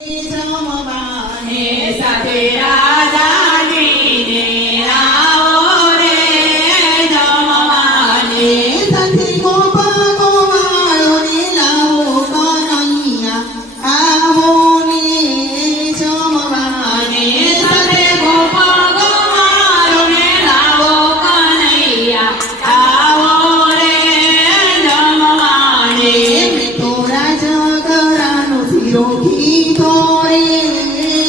જમવાને સાથે રાધાજીને આવો રે જમવાને સાથે ગોપા ગોવાળોને લાવો કનૈયા આવો ને જમવાને સાથે ગોપા ગોવાળોને લાવો કનૈયા આવો રે જમવાને મેં તો રાજગરાનો શીરો કીધો રે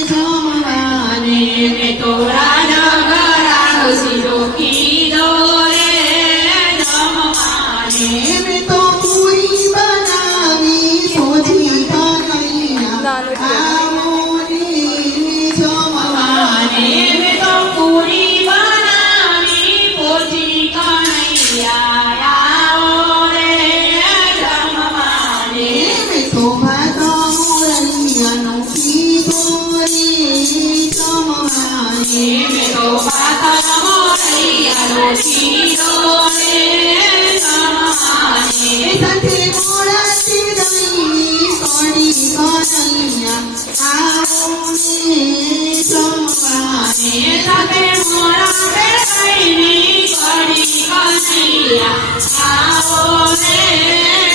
જમવાને મેં તો રાજગરાનો શીરો કીધો રે જમવાને મેં તો પૂરી બનાવી સોજી કનૈયા આવો રે જમવાને મેં તો પૂરી બનાવી સોજી કનૈયા આવો રે જમવાને મેં તો ભાત મોરૈયાનો કીધો રે જમવાને મેં તો ભાત મોરૈયાનો કીધો રે જમવાને સાથે મોરાથી દહીં કઢી કનૈયા આવો ને જમવાને સાથે મોરાથી દહીંની કઢી કનૈયા આવો રે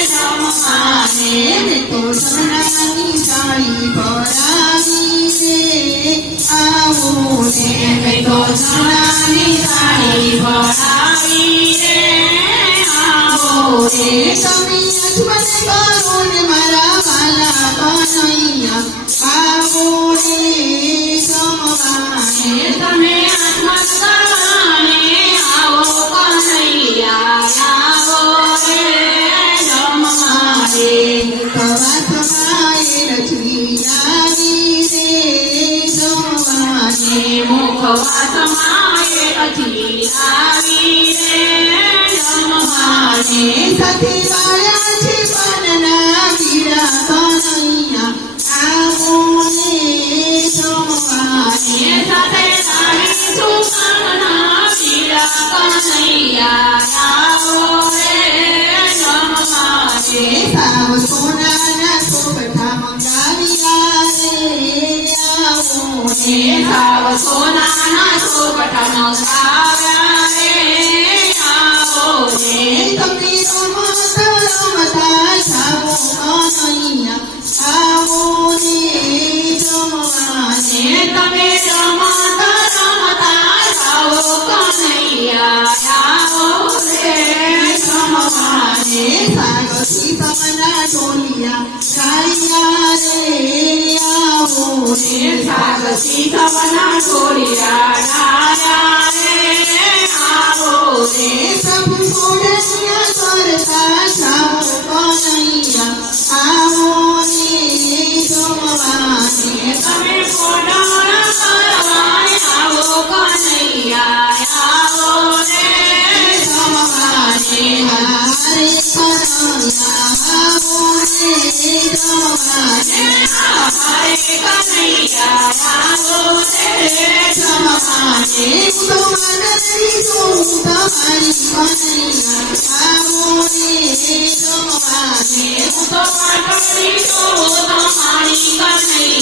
જમવાને મેં તો સોનાની સાડી ભરાવી રે આવો ને મેં તો સોનાની સાડી ભરાવી રે આવો રે તમે અજમલ કરો ને મારા વાલા કનૈયા આવો રે જમવાને તમે અજમલ કરો ને આવો કનૈયા આવો રે જમવાને કવા સમાયે રચી આવી રે જમવાને મુખવા સમાયે રચી આવી રે જમવાને સાથે વાળ્યા છે પાનના ગીરા કનૈયા આવો ને જમવાને સાથે વાળ્યા છું પાનના ગીરા કનૈયા આવો રે જમવાને સાવ સોનાના સોગઠા મંગાવ્યા રે આવો ને સાવ સોનાના સોગઠા મંગાવ્યા રે આવો ને તમે રમતા જાવો કનૈયા આવો ને જમવાને તમે રમતા જાવો કનૈયા આવો રે જમવાને સાગસી પવના ડોલિયા ગાયા રે આવો ને સાગસી પવના ડોલિયા ગાયા રે આવો રે સબ સોડનિયા કરતા જાઓ કનૈયા આવો ને જમવાને તમે પોડાણા કરવાને આવો કનૈયા આવો રે જમવાને હારે કનૈયા આવો રે જમવાને હારે કનૈયા આવો રે જમવાને તો મારી તમારી કનૈયા આવો રે જમવાને તો મારી તમારી કનૈયા